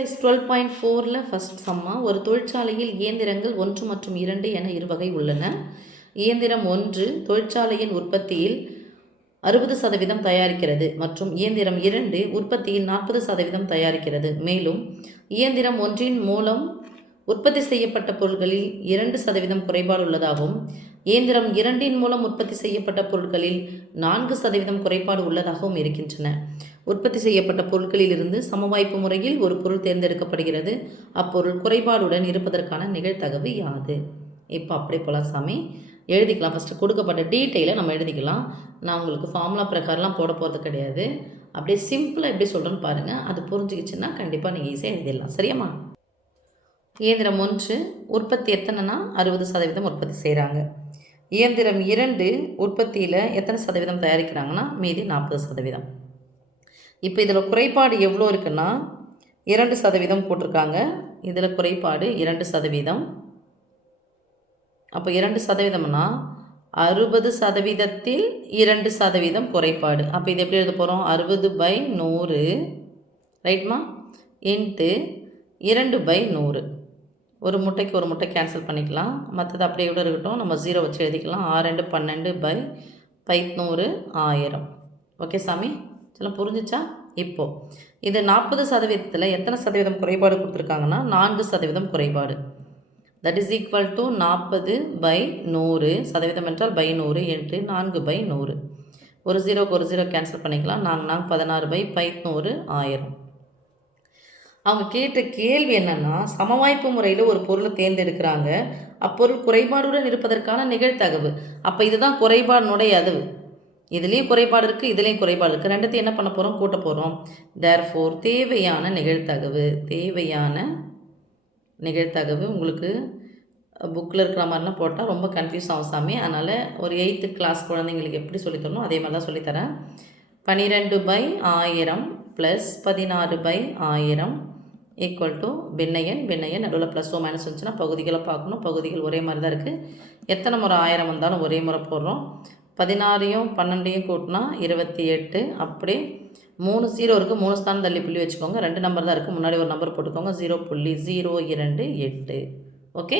Exercise 12.4ல் first சம்மா ஒரு தொழிற்சாலையில் இயந்திரங்கள் 1 மற்றும் 2 என இருவகை உள்ளன. இயந்திரம் 1 தொழிற்சாலையின் உற்பத்தியில் 60% தயாரிக்கிறது மற்றும் இயந்திரம் 2 உற்பத்தியில் 40% தயாரிக்கிறது. மேலும் இயந்திரம் 1 மூலம் உற்பத்தி செய்யப்பட்ட பொருட்களில் 2% குறைபாடு உள்ளதாகவும் இயந்திரம் 2 மூலம் உற்பத்தி செய்யப்பட்ட பொருட்களில் 4% குறைபாடு உள்ளதாகவும் இருக்கின்றன. உற்பத்தி செய்யப்பட்ட பொருட்களில் இருந்து சமவாய்ப்பு முறையில் ஒரு பொருள் தேர்ந்தெடுக்கப்படுகிறது. அப்பொருள் குறைபாடுடன் இருப்பதற்கான நிகழ்தகவு யாது? இப்போ அப்படி போகலாம் சாமி, எழுதிக்கலாம். ஃபஸ்ட்டு கொடுக்கப்பட்ட டீட்டெயிலை நம்ம எழுதிக்கலாம். நான் உங்களுக்கு ஃபார்முலா பிரகாரம்லாம் போட போகிறது கிடையாது. அப்படியே சிம்பிளாக எப்படி சொல்கிறேன்னு பாருங்கள். அது புரிஞ்சுக்கிச்சுன்னா கண்டிப்பாக நீங்கள் ஈஸியாக எழுதிடலாம். சரியாம்மா? இயந்திரம் 1 உற்பத்தி எத்தனைனா 60% உற்பத்தி செய்கிறாங்க. இயந்திரம் 2 உற்பத்தியில் எத்தனை சதவீதம் தயாரிக்கிறாங்கன்னா மீதி 40%. இப்போ இதில் குறைபாடு எவ்வளோ இருக்குன்னா 2% போட்டிருக்காங்க. இதில் குறைபாடு 2%. அப்போ 2%ம்னா 60%த்தில் 2% குறைபாடு. அப்போ இது எப்படி எழுத போகிறோம்? 60/100 ரைட்மா இன்ட்டு 2/100. ஒரு முட்டைக்கு ஒரு முட்டை கேன்சல் பண்ணிக்கலாம். மற்றது அப்படியே கூட இருக்கட்டும். நம்ம 0 வச்சு எழுதிக்கலாம். 6 2 12/100 1000. ஓகே சாமி, சொல்ல புரிஞ்சிச்சா? இப்போது இது 40%த்தில் எத்தனை சதவீதம் குறைபாடு கொடுத்துருக்காங்கன்னா 4% குறைபாடு. That is equal to 40/100. சதவீதம் என்றால் /100 என்று 4/100. ஒரு 0க்கு ஒரு 0 கேன்சல் பண்ணிக்கலாம். 16/100 1000. அவங்க கேட்ட கேள்வி என்னென்னா, சமவாய்ப்பு முறையில் ஒரு பொருளை தேர்ந்தெடுக்கிறாங்க. அப்பொருள் குறைபாடுடன் இருப்பதற்கான நிகழ்தகவு. அப்போ இதுதான் குறைபாடுனுடைய அதுவு. இதுலேயும் குறைபாடு இருக்குது, இதுலேயும் குறைபாடு இருக்குது. ரெண்டுத்தையும் என்ன பண்ண போகிறோம்? கூட்ட போகிறோம். தேர்ஃபோர் தேவையான நிகழ்தகவு உங்களுக்கு புக்கில் இருக்கிற மாதிரிலாம் போட்டால் ரொம்ப கன்ஃபியூஸ் ஆகும் சாமி. அதனால் ஒரு 8th கிளாஸ் குழந்தைங்களுக்கு எப்படி சொல்லித்தரணும் அதே மாதிரி தான் சொல்லித்தரேன். 12/1000 ப்ளஸ் 16/1000 ஈக்குவல் டு பின்னையன் நடுவில் ப்ளஸ்ஸோ மைனஸ் வந்துச்சுன்னா பகுதிகளை பார்க்கணும். பகுதிகள் ஒரே மாதிரி தான் இருக்குது. எத்தனை முறை 1000 வந்தாலும் ஒரே முறை போடுறோம். 16யும் 12யும் கூட்டினா 28. அப்படியே 3 0 இருக்குது. 3 ஸ்தானம் தள்ளி புள்ளி வச்சுக்கோங்க. 2 நம்பர் தான் இருக்குது. முன்னாடி ஒரு நம்பர் போட்டுக்கோங்க. 0.028. ஓகே.